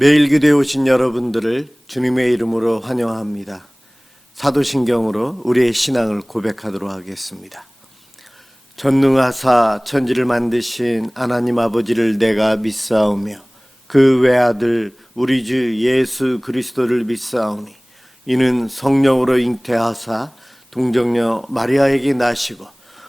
매일 교대에 오신 여러분들을 주님의 이름으로 환영합니다. 사도신경으로 우리의 신앙을 고백하도록 하겠습니다. 전능하사 천지를 만드신 하나님 아버지를 내가 믿사오며 그 외아들 우리 주 예수 그리스도를 믿사오니 이는 성령으로 잉태하사 동정녀 마리아에게 나시고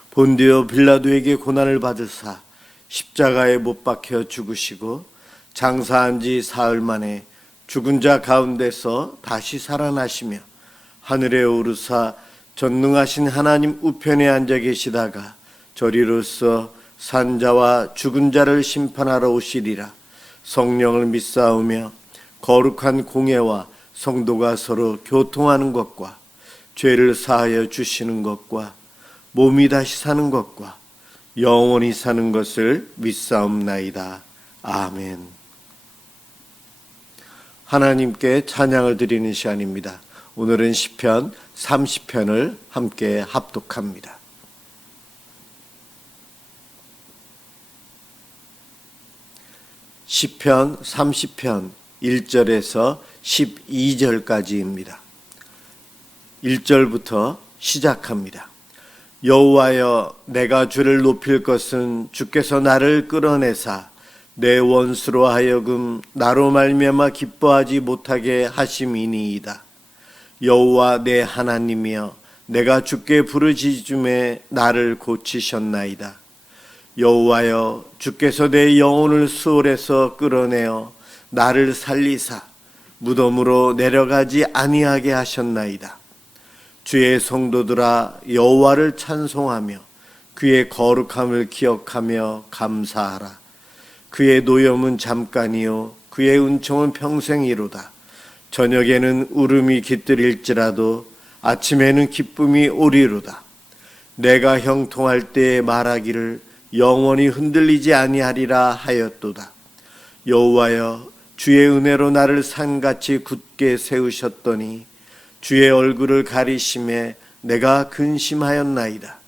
본디오 빌라도에게 고난을 받으사 십자가에 못 박혀 죽으시고 장사한 지 사흘 만에 죽은 자 가운데서 다시 살아나시며 하늘에 오르사 전능하신 하나님 우편에 앉아 계시다가 저리로서 산자와 죽은 자를 심판하러 오시리라. 성령을 믿사오며 거룩한 공예와 성도가 서로 교통하는 것과 죄를 사하여 주시는 것과 몸이 다시 사는 것과 영원히 사는 것을 믿사옵나이다. 아멘. 하나님께 찬양을 드리는 시간입니다. 오늘은 시편 30편을 함께 합독합니다. 시편 30편 1절에서 12절까지입니다. 1절부터 시작합니다. 여호와여, 내가 주를 높일 것은 주께서 나를 끌어내사 내 원수로 하여금 나로 말미암아 기뻐하지 못하게 하심이니이다. 여호와 내 하나님이여, 내가 주께 부르짖음에 나를 고치셨나이다. 여호와여, 주께서 내 영혼을 수월에서 끌어내어 나를 살리사 무덤으로 내려가지 아니하게 하셨나이다. 주의 성도들아, 여호와를 찬송하며 그의 거룩함을 기억하며 감사하라. 그의 노염은 잠깐이요 그의 은총은 평생이로다. 저녁에는 울음이 깃들일지라도 아침에는 기쁨이 오리로다. 내가 형통할 때에 말하기를 영원히 흔들리지 아니하리라 하였도다. 여호와여, 주의 은혜로 나를 산같이 굳게 세우셨더니 주의 얼굴을 가리심에 내가 근심하였나이다.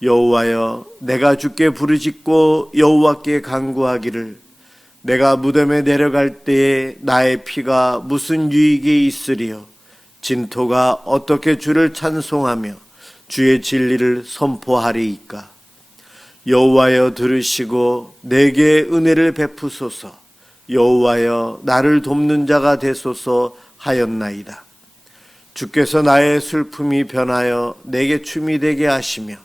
여호와여, 내가 주께 부르짖고 여호와께 간구하기를 내가 무덤에 내려갈 때에 나의 피가 무슨 유익이 있으리요? 진토가 어떻게 주를 찬송하며 주의 진리를 선포하리이까? 여호와여, 들으시고 내게 은혜를 베푸소서. 여호와여, 나를 돕는 자가 되소서 하였나이다. 주께서 나의 슬픔이 변하여 내게 춤이 되게 하시며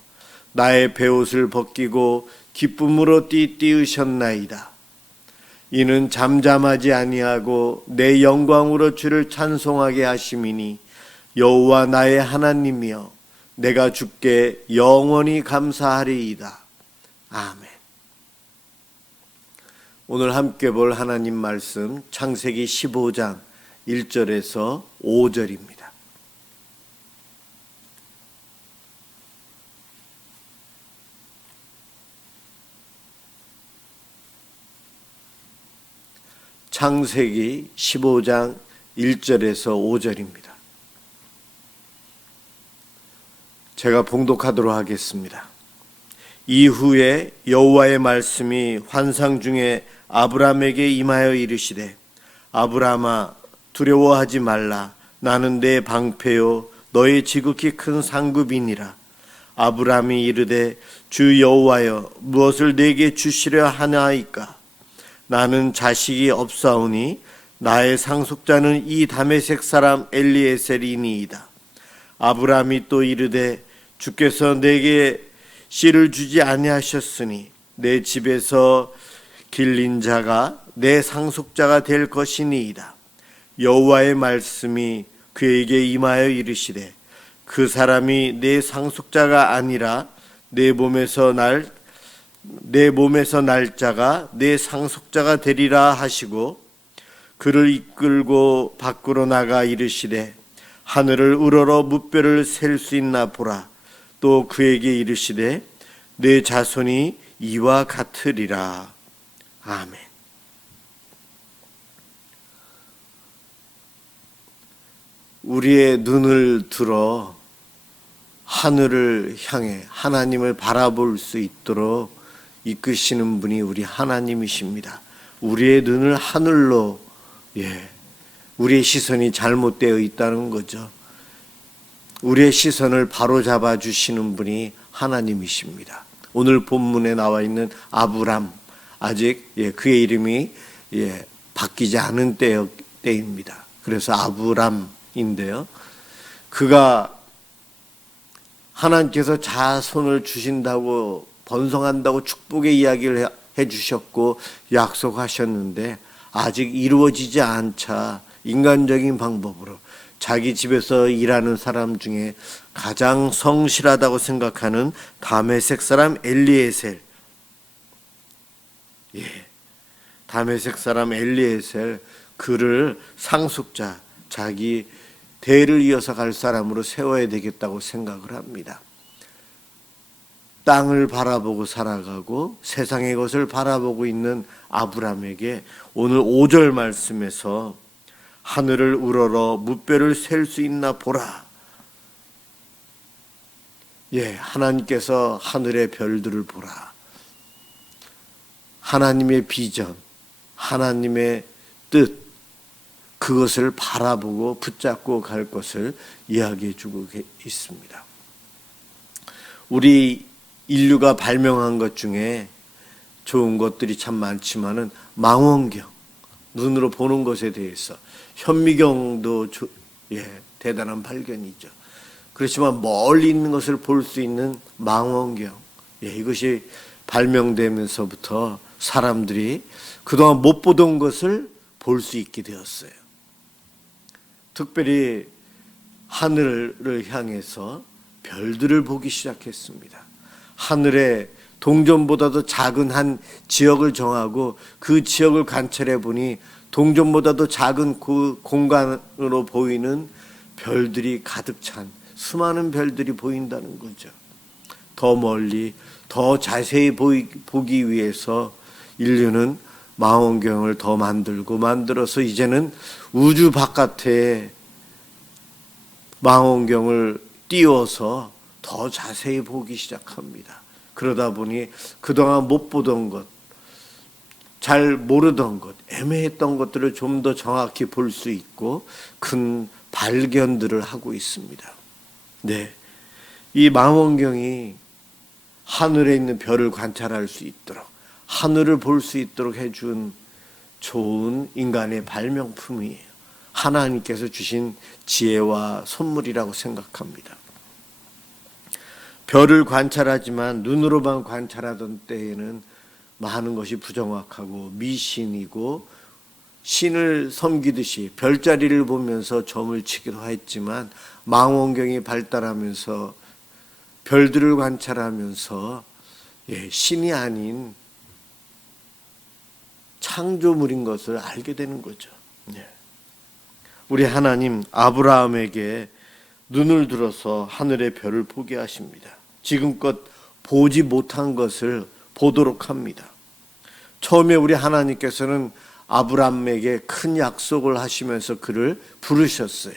나의 베옷을 벗기고 기쁨으로 띠띠으셨나이다. 이는 잠잠하지 아니하고 내 영광으로 주를 찬송하게 하심이니 여호와 나의 하나님이여, 내가 주께 영원히 감사하리이다. 아멘. 오늘 함께 볼 하나님 말씀 창세기 15장 1절에서 5절입니다. 창세기 15장 1절에서 5절입니다. 제가 봉독하도록 하겠습니다. 이후에 여호와의 말씀이 환상 중에 아브람에게 임하여 이르시되, 아브람아, 두려워하지 말라. 나는 내 방패요 너의 지극히 큰 상급이니라. 아브람이 이르되, 주 여호와여, 무엇을 내게 주시려 하나이까? 나는 자식이 없사오니 나의 상속자는 이 다메섹 사람 엘리에셀이니이다. 아브람이 또 이르되, 주께서 내게 씨를 주지 아니하셨으니 내 집에서 길린 자가 내 상속자가 될 것이니이다. 여호와의 말씀이 그에게 임하여 이르시되, 그 사람이 내 상속자가 아니라 내 몸에서 날 자가 내 상속자가 되리라 하시고, 그를 이끌고 밖으로 나가 이르시되, 하늘을 우러러 무뼈를 셀 수 있나 보라. 또 그에게 이르시되, 내 자손이 이와 같으리라. 아멘. 우리의 눈을 들어 하늘을 향해 하나님을 바라볼 수 있도록 이끄시는 분이 우리 하나님이십니다. 우리의 눈을 하늘로 우리의 시선이 잘못되어 있다는 거죠. 우리의 시선을 바로잡아 주시는 분이 하나님이십니다. 오늘 본문에 나와 있는 아브람, 아직 그의 이름이 바뀌지 않은 때입니다. 그래서 아브람인데요. 그가 하나님께서 자손을 주신다고 번성한다고 축복의 이야기를 해주셨고 약속하셨는데 아직 이루어지지 않자 인간적인 방법으로 자기 집에서 일하는 사람 중에 가장 성실하다고 생각하는 다메섹 사람 엘리에셀, 다메섹 사람 엘리에셀, 그를 상속자, 자기 대를 이어서 갈 사람으로 세워야 되겠다고 생각을 합니다. 땅을 바라보고 살아가고 세상의 것을 바라보고 있는 아브람에게 오늘 5절 말씀에서 하늘을 우러러 무뼈를 셀 수 있나 보라. 하나님께서 하늘의 별들을 보라. 하나님의 비전, 하나님의 뜻, 그것을 바라보고 붙잡고 갈 것을 이야기해 주고 있습니다. 우리 인류가 발명한 것 중에 좋은 것들이 참 많지만은 망원경, 눈으로 보는 것에 대해서 현미경도 대단한 발견이죠. 그렇지만 멀리 있는 것을 볼 수 있는 망원경, 이것이 발명되면서부터 사람들이 그동안 못 보던 것을 볼 수 있게 되었어요. 특별히 하늘을 향해서 별들을 보기 시작했습니다. 하늘에 동전보다도 작은 한 지역을 정하고 그 지역을 관찰해 보니 동전보다도 작은 그 공간으로 보이는 별들이 가득 찬 수많은 별들이 보인다는 거죠. 더 멀리 더 자세히 보기 위해서 인류는 망원경을 더 만들어서 이제는 우주 바깥에 망원경을 띄워서 더 자세히 보기 시작합니다. 그러다 보니 그동안 못 보던 것, 잘 모르던 것, 애매했던 것들을 좀 더 정확히 볼 수 있고 큰 발견들을 하고 있습니다. 이 망원경이 하늘에 있는 별을 관찰할 수 있도록, 하늘을 볼 수 있도록 해준 좋은 인간의 발명품이에요. 하나님께서 주신 지혜와 선물이라고 생각합니다. 별을 관찰하지만 눈으로만 관찰하던 때에는 많은 것이 부정확하고 미신이고 신을 섬기듯이 별자리를 보면서 점을 치기도 했지만 망원경이 발달하면서 별들을 관찰하면서 신이 아닌 창조물인 것을 알게 되는 거죠. 우리 하나님 아브라함에게 눈을 들어서 하늘의 별을 보게 하십니다. 지금껏 보지 못한 것을 보도록 합니다. 처음에 우리 하나님께서는 아브라함에게 큰 약속을 하시면서 그를 부르셨어요.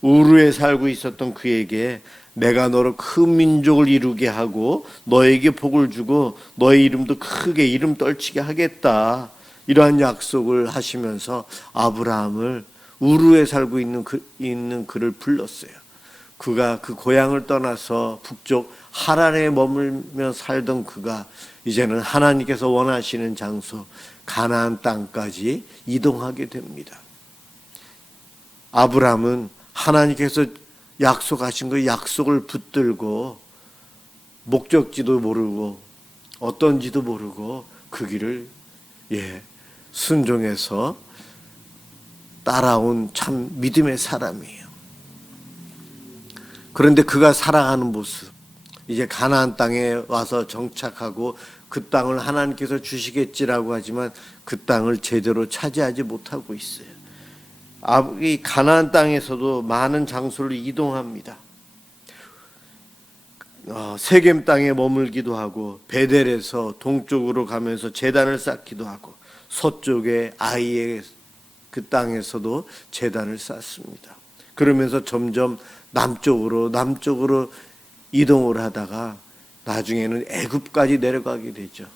우르에 살고 있었던 그에게 내가 너를 큰 민족을 이루게 하고 너에게 복을 주고 너의 이름도 크게 이름 떨치게 하겠다, 이러한 약속을 하시면서 아브라함을 우르에 살고 있는 그를 불렀어요. 그가 그 고향을 떠나서 북쪽 하란에 머물며 살던 그가 이제는 하나님께서 원하시는 장소 가나안 땅까지 이동하게 됩니다. 아브라함은 하나님께서 약속하신 그 약속을 붙들고 목적지도 모르고 어떤지도 모르고 그 길을 순종해서 따라온 참 믿음의 사람이에요. 그런데 그가 살아가는 모습, 이제 가나안 땅에 와서 정착하고 그 땅을 하나님께서 주시겠지라고 하지만 그 땅을 제대로 차지하지 못하고 있어요. 이 가나안 땅에서도 많은 장소를 이동합니다. 세겜 땅에 머물기도 하고 베델에서 동쪽으로 가면서 제단을 쌓기도 하고 서쪽에 아이의 그 땅에서도 제단을 쌓습니다. 그러면서 점점 남쪽으로 이동을 하다가 나중에는 애굽까지 내려가게 되죠.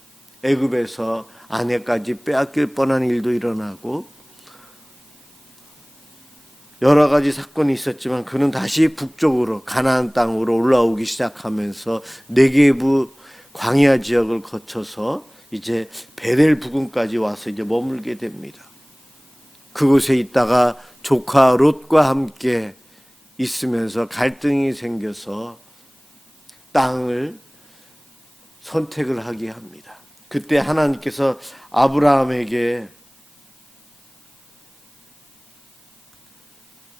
애굽에서 아내까지 빼앗길 뻔한 일도 일어나고 여러 가지 사건이 있었지만 그는 다시 북쪽으로 가나안 땅으로 올라오기 시작하면서 네게부 광야 지역을 거쳐서 이제 베델 부근까지 와서 이제 머물게 됩니다. 그곳에 있다가 조카 롯과 함께 있으면서 갈등이 생겨서 땅을 선택을 하게 합니다. 그때 하나님께서 아브라함에게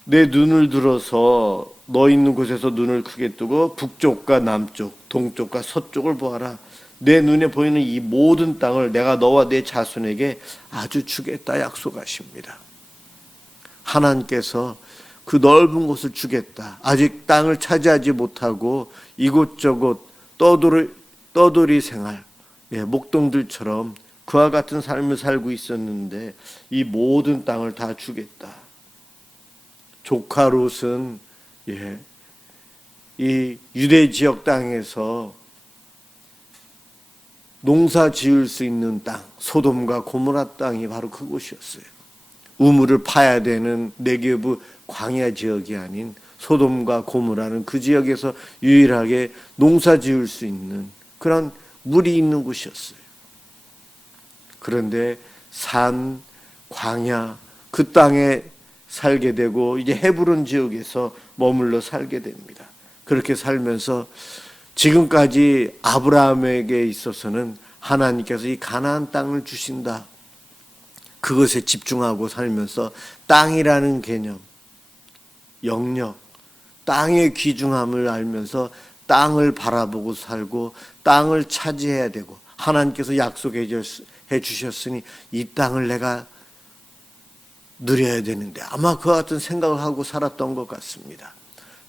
내 눈을 들어서 너 있는 곳에서 눈을 크게 뜨고 북쪽과 남쪽, 동쪽과 서쪽을 보아라. 내 눈에 보이는 이 모든 땅을 내가 너와 내 자손에게 아주 주겠다 약속하십니다. 하나님께서 그 넓은 곳을 주겠다. 아직 땅을 차지하지 못하고 이곳저곳 떠돌이 생활, 목동들처럼 그와 같은 삶을 살고 있었는데 이 모든 땅을 다 주겠다. 조카 롯은 이 유대 지역 땅에서 농사 지을 수 있는 땅, 소돔과 고모라 땅이 바로 그곳이었어요. 우물을 파야 되는 네게부 광야 지역이 아닌 소돔과 고모라는 그 지역에서 유일하게 농사 지을 수 있는 그런 물이 있는 곳이었어요. 그런데 산, 광야, 그 땅에 살게 되고 이제 헤브론 지역에서 머물러 살게 됩니다. 그렇게 살면서 지금까지 아브라함에게 있어서는 하나님께서 이 가나안 땅을 주신다. 그것에 집중하고 살면서 땅이라는 개념, 영역, 땅의 귀중함을 알면서 땅을 바라보고 살고 땅을 차지해야 되고 하나님께서 약속해 주셨으니 이 땅을 내가 누려야 되는데 아마 그와 같은 생각을 하고 살았던 것 같습니다.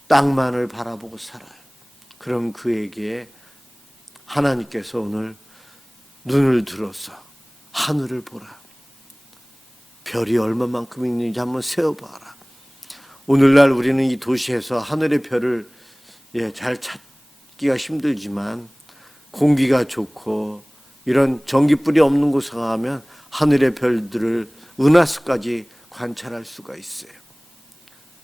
땅만을 바라보고 살아요. 그럼 그에게 하나님께서 오늘 눈을 들어서 하늘을 보라. 별이 얼마만큼 있는지 한번 세어봐라. 오늘날 우리는 이 도시에서 하늘의 별을 잘 찾기가 힘들지만 공기가 좋고 이런 전기불이 없는 곳에 가면 하늘의 별들을 은하수까지 관찰할 수가 있어요.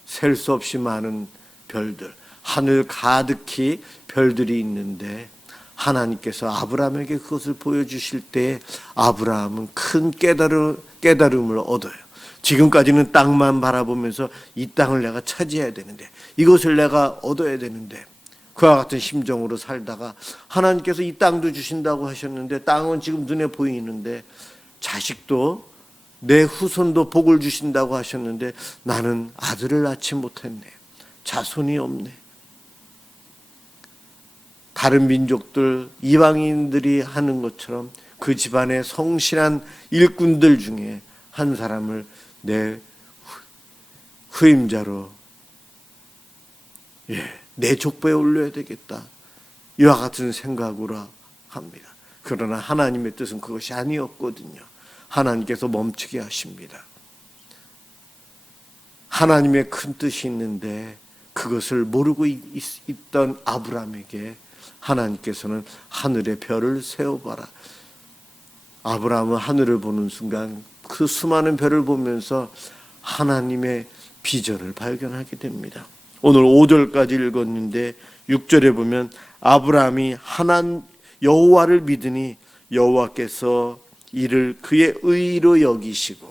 셀 수 없이 많은 별들, 하늘 가득히 별들이 있는데 하나님께서 아브라함에게 그것을 보여주실 때 아브라함은 큰 깨달음을 얻어요. 지금까지는 땅만 바라보면서 이 땅을 내가 차지해야 되는데 이것을 내가 얻어야 되는데 그와 같은 심정으로 살다가 하나님께서 이 땅도 주신다고 하셨는데 땅은 지금 눈에 보이는데 자식도 내 후손도 복을 주신다고 하셨는데 나는 아들을 낳지 못했네. 자손이 없네. 다른 민족들 이방인들이 하는 것처럼 그 집안의 성실한 일꾼들 중에 한 사람을 내 후임자로 내 족보에 올려야 되겠다. 이와 같은 생각으로 합니다. 그러나 하나님의 뜻은 그것이 아니었거든요. 하나님께서 멈추게 하십니다. 하나님의 큰 뜻이 있는데 그것을 모르고 있던 아브라함에게 하나님께서는 하늘의 별을 세워봐라. 아브라함은 하늘을 보는 순간 그 수많은 별을 보면서 하나님의 비전을 발견하게 됩니다. 오늘 5절까지 읽었는데 6절에 보면 아브라함이 여호와를 믿으니 여호와께서 이를 그의 의로 여기시고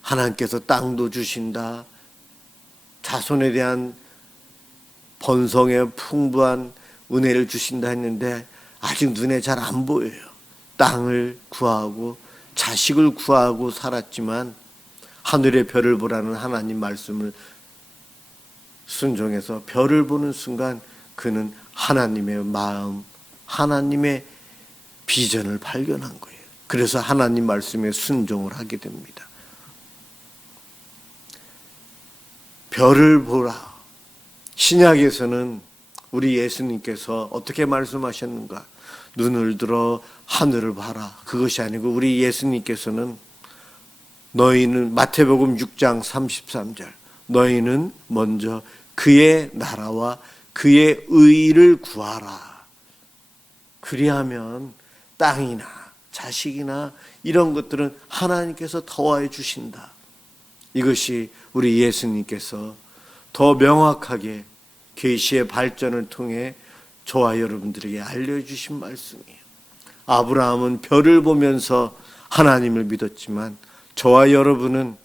하나님께서 땅도 주신다. 자손에 대한 번성의 풍부한 은혜를 주신다 했는데 아직 눈에 잘 안 보여요. 땅을 구하고 자식을 구하고 살았지만 하늘의 별을 보라는 하나님 말씀을 순종해서 별을 보는 순간 그는 하나님의 마음, 하나님의 비전을 발견한 거예요. 그래서 하나님 말씀에 순종을 하게 됩니다. 별을 보라. 신약에서는 우리 예수님께서 어떻게 말씀하셨는가? 눈을 들어 하늘을 봐라. 그것이 아니고 우리 예수님께서는 너희는 마태복음 6장 33절 너희는 먼저 그의 나라와 그의 의를 구하라. 그리하면 땅이나 자식이나 이런 것들은 하나님께서 더하여 주신다. 이것이 우리 예수님께서 더 명확하게 계시의 발전을 통해 저와 여러분들에게 알려주신 말씀이에요. 아브라함은 별을 보면서 하나님을 믿었지만 저와 여러분은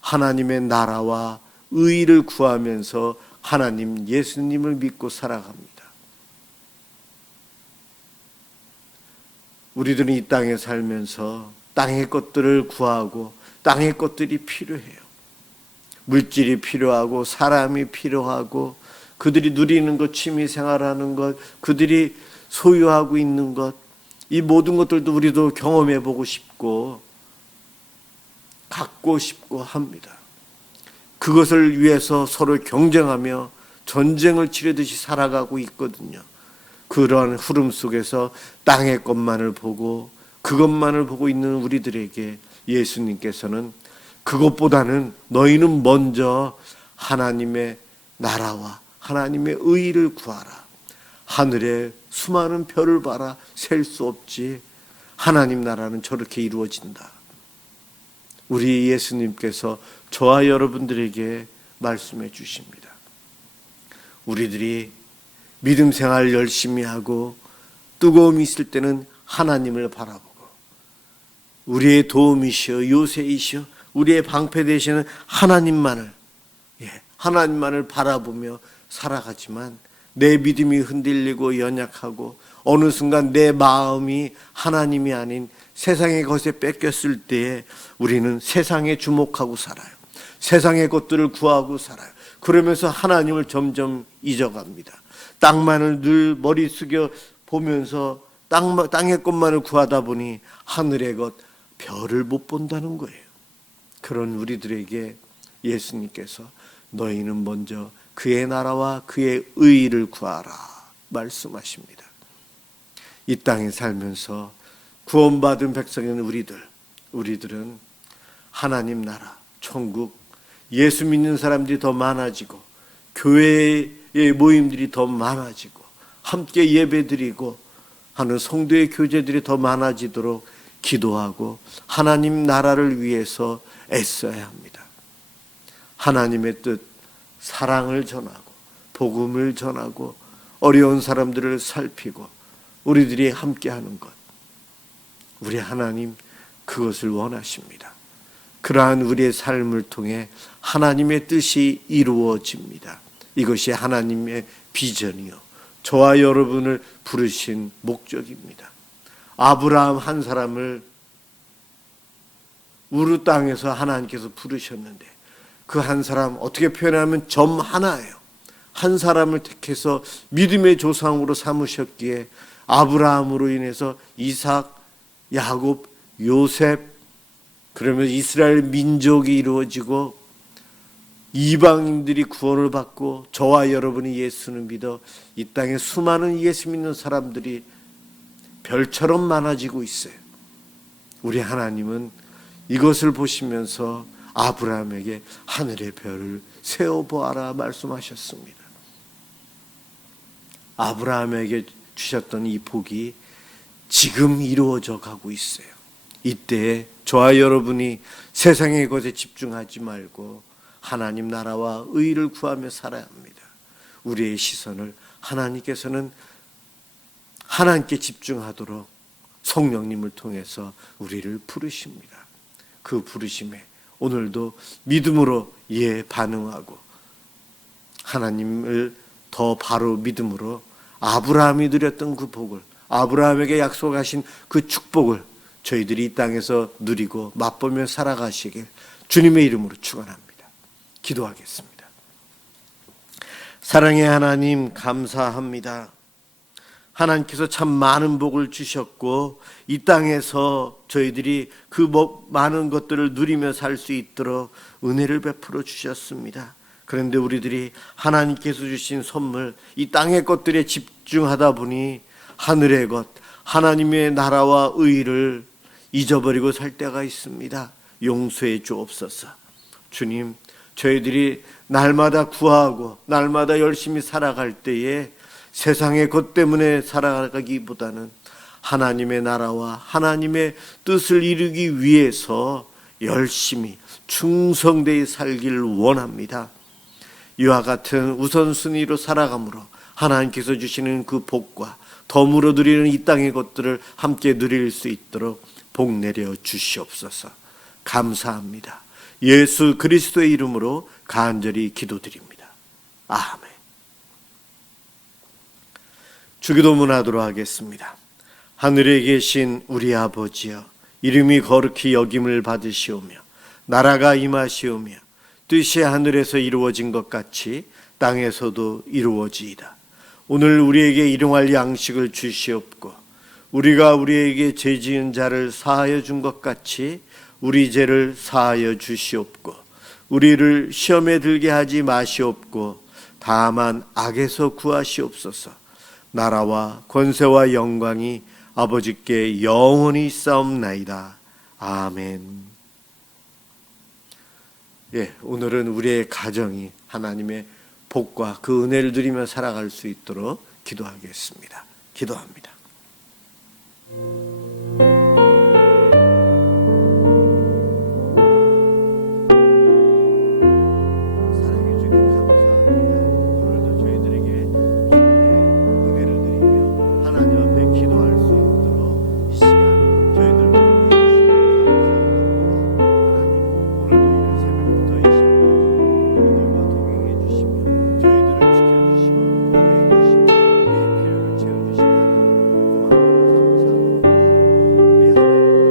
하나님의 나라와 의를 구하면서 하나님 예수님을 믿고 살아갑니다. 우리들은 이 땅에 살면서 땅의 것들을 구하고 땅의 것들이 필요해요. 물질이 필요하고 사람이 필요하고 그들이 누리는 것, 취미생활하는 것, 그들이 소유하고 있는 것, 이 모든 것들도 우리도 경험해 보고 싶고 갖고 싶고 합니다. 그것을 위해서 서로 경쟁하며 전쟁을 치르듯이 살아가고 있거든요. 그러한 흐름 속에서 땅의 것만을 보고 그것만을 보고 있는 우리들에게 예수님께서는 그것보다는 너희는 먼저 하나님의 나라와 하나님의 의를 구하라. 하늘에 수많은 별을 봐라. 셀 수 없지. 하나님 나라는 저렇게 이루어진다. 우리 예수님께서 저와 여러분들에게 말씀해 주십니다. 우리들이 믿음 생활 열심히 하고 뜨거움이 있을 때는 하나님을 바라보고 우리의 도움이시여 요새이시여 우리의 방패 되시는 하나님만을 바라보며 살아가지만 내 믿음이 흔들리고 연약하고 어느 순간 내 마음이 하나님이 아닌 세상의 것에 뺏겼을 때에 우리는 세상에 주목하고 살아요. 세상의 것들을 구하고 살아요. 그러면서 하나님을 점점 잊어갑니다. 땅만을 늘 머리 숙여 보면서 땅의 것만을 구하다 보니 하늘의 것, 별을 못 본다는 거예요. 그런 우리들에게 예수님께서 너희는 먼저 그의 나라와 그의 의를 구하라 말씀하십니다. 이 땅에 살면서 구원받은 백성인 우리들은 하나님 나라, 천국, 예수 믿는 사람들이 더 많아지고 교회의 모임들이 더 많아지고 함께 예배드리고 하는 성도의 교제들이 더 많아지도록 기도하고 하나님 나라를 위해서 애써야 합니다. 하나님의 뜻, 사랑을 전하고 복음을 전하고 어려운 사람들을 살피고 우리들이 함께하는 것, 우리 하나님 그것을 원하십니다. 그러한 우리의 삶을 통해 하나님의 뜻이 이루어집니다. 이것이 하나님의 비전이요 저와 여러분을 부르신 목적입니다. 아브라함 한 사람을 우르 땅에서 하나님께서 부르셨는데 그 한 사람 어떻게 표현하면 점 하나예요. 한 사람을 택해서 믿음의 조상으로 삼으셨기에 아브라함으로 인해서 이삭, 야곱, 요셉 그러면 이스라엘 민족이 이루어지고 이방인들이 구원을 받고 저와 여러분이 예수를 믿어 이 땅에 수많은 예수 믿는 사람들이 별처럼 많아지고 있어요. 우리 하나님은 이것을 보시면서 아브라함에게 하늘의 별을 세어보아라 말씀하셨습니다. 아브라함에게 주셨던 이 복이 지금 이루어져 가고 있어요. 이때에 저와 여러분이 세상의 것에 집중하지 말고 하나님 나라와 의를 구하며 살아야 합니다. 우리의 시선을 하나님께서는 하나님께 집중하도록 성령님을 통해서 우리를 부르십니다. 그 부르심에 오늘도 믿음으로 반응하고 하나님을 더 바로 믿음으로 아브라함이 누렸던 그 복을 아브라함에게 약속하신 그 축복을 저희들이 이 땅에서 누리고 맛보며 살아가시길 주님의 이름으로 축원합니다. 기도하겠습니다. 사랑의 하나님 감사합니다. 하나님께서 참 많은 복을 주셨고 이 땅에서 저희들이 그 많은 것들을 누리며 살 수 있도록 은혜를 베풀어 주셨습니다. 그런데 우리들이 하나님께서 주신 선물 이 땅의 것들에 집중하다 보니 하늘의 것 하나님의 나라와 의를 잊어버리고 살 때가 있습니다. 용서해 주옵소서. 주님, 저희들이 날마다 구하고 날마다 열심히 살아갈 때에 세상의 것 때문에 살아가기보다는 하나님의 나라와 하나님의 뜻을 이루기 위해서 열심히 충성되이 살기를 원합니다. 이와 같은 우선순위로 살아감으로 하나님께서 주시는 그 복과 덤으로 누리는 이 땅의 것들을 함께 누릴 수 있도록 복 내려 주시옵소서. 감사합니다. 예수 그리스도의 이름으로 간절히 기도드립니다. 아멘. 주기도문 하도록 하겠습니다. 하늘에 계신 우리 아버지여, 이름이 거룩히 여김을 받으시오며 나라가 임하시오며 뜻이 하늘에서 이루어진 것 같이 땅에서도 이루어지이다. 오늘 우리에게 일용할 양식을 주시옵고 우리가 우리에게 죄 지은 자를 사하여 준 것 같이 우리 죄를 사하여 주시옵고 우리를 시험에 들게 하지 마시옵고 다만 악에서 구하시옵소서. 나라와 권세와 영광이 아버지께 영원히 있사옵나이다. 아멘. 오늘은 우리의 가정이 하나님의 복과 그 은혜를 누리며 살아갈 수 있도록 기도하겠습니다. 기도합니다. 사랑해 주님 감사합니다. 오늘도 저희들에게 은혜를 드리며 하나님 앞에 기도할 수 있도록 이 시간 저희들 보내게 해주시니 감사합니다. 하나님 오늘도 이른 새벽부터 이 시간까지 우리들과 동행해 주시며 저희들을 지켜주시고 보호해 주시고 우리의 필요를 채워주시는 하나님 고마워 감사합니다. 우리 하나님만이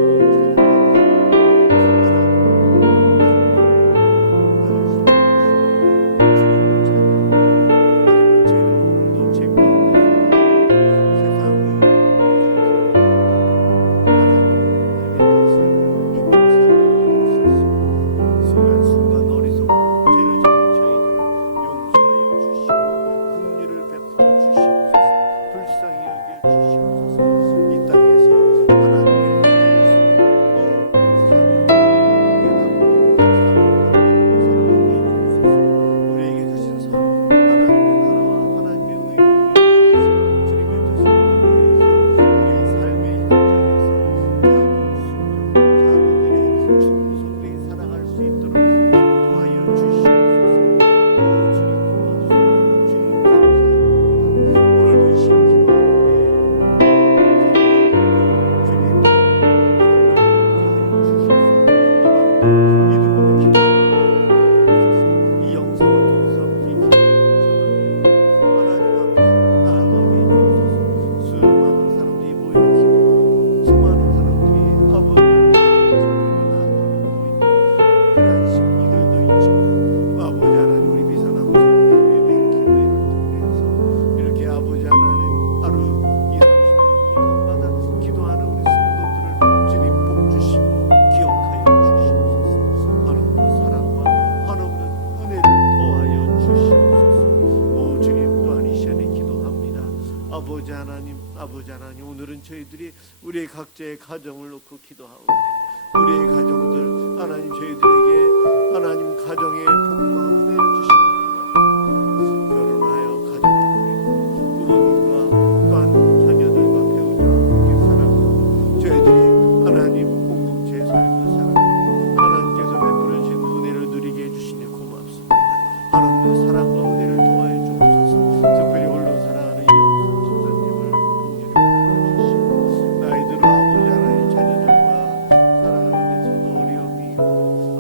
아버지 하나님, 오늘은 저희들이 우리의 각자의 가정을 놓고 기도하오니 우리의 가정들 하나님 저희들에게 하나님 가정의 복과 은혜를 주시옵소서. 결혼하여 가정을 꾸리고 부모님과 또한 자녀들과 배우자와 함께 살아가고 저희들이 하나님 공동체에 살고 살아가고 하나님께서 베풀어 주신 은혜를 누리게 해주시니 고맙습니다. 하나님의 사랑과 은혜를 도와해 주옵소서. 특별히 홀로 살아가는 이영선 집사님을 나이들로 아버지 하나님 자녀들과 살아가는 데서도 어려움이 있고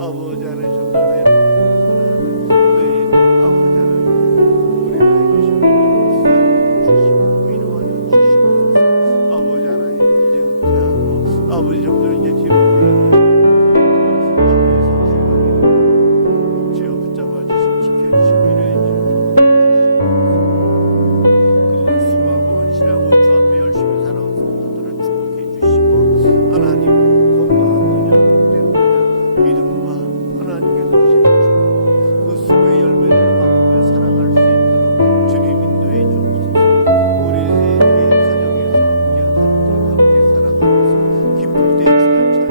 아버지 하나님 점점 외로움이 하나님 아버지 하나님 우리 나이 드신 분들을 주시고 위로하여 주시옵소서. 아버지 하나님 이제 은퇴하고 아버지 점점 이제 뒤로 물러나는 아버지 성실하게 주여 붙잡아 주시고 지켜주시고 위로해 주시옵소서. 그동안 수고하고 헌신하고 주 앞에 열심히 살아온 성도들을 축복해 주시고 하나님 건강한 은혜, 복된 은혜, 믿음과 하나님께서 주시는 축복 그 수고의 열매를 맛보며 살아갈 수 있도록 주님 인도해 주옵소서. 우리의 가정에서 함께 하나님과 함께 살아가면서 기쁠 때 주를 찬양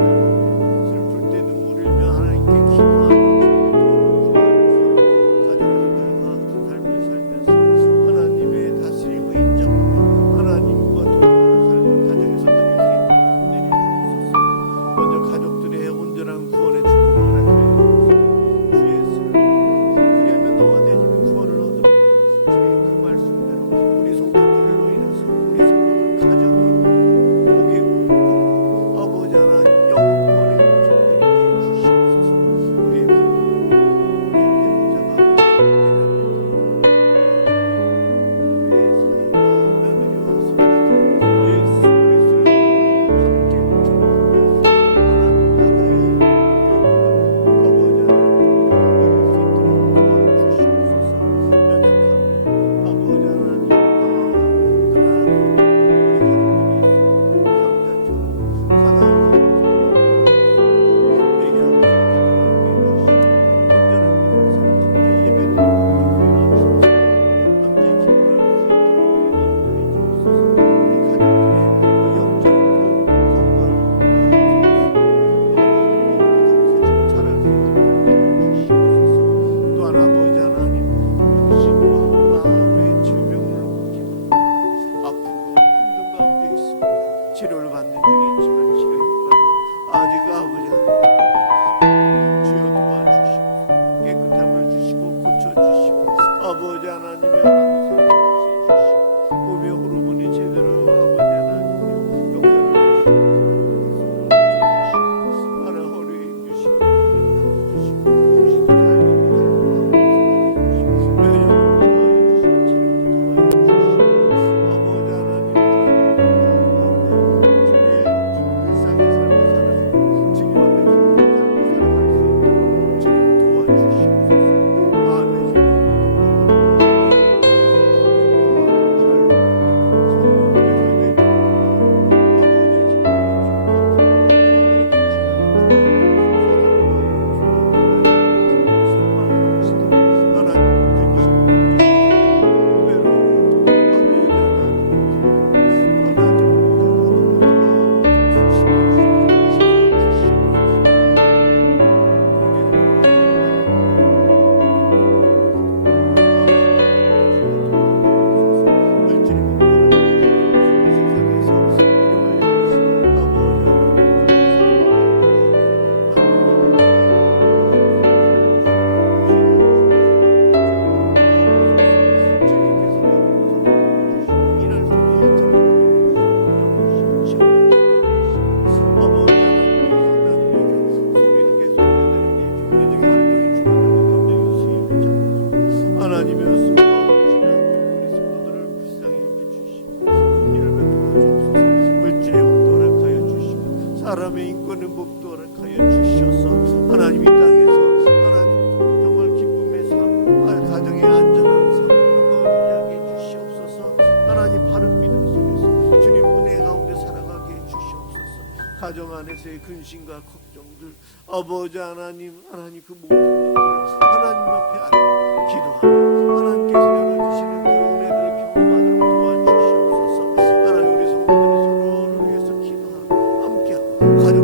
사람의 인권을 목도하여 주셔서 하나님 이 땅에서 하나님 정말 기쁨의 삶, 가정의 안전한 삶 누리게 해 주시옵소서. 하나님 바른 믿음 속에서 주님 은혜 가운데 살아가게 해 주시옵소서. 가정 안에서의 근심과 걱정들 아버지 하나님 그 모든 것들을 하나님 앞에 기도하며 하나님께서 열어주시는 그 은혜들을 경험하도록 도와주시옵소서. 하나님 우리 성도들이 서로를 위해서 기도하고 함께하고 가정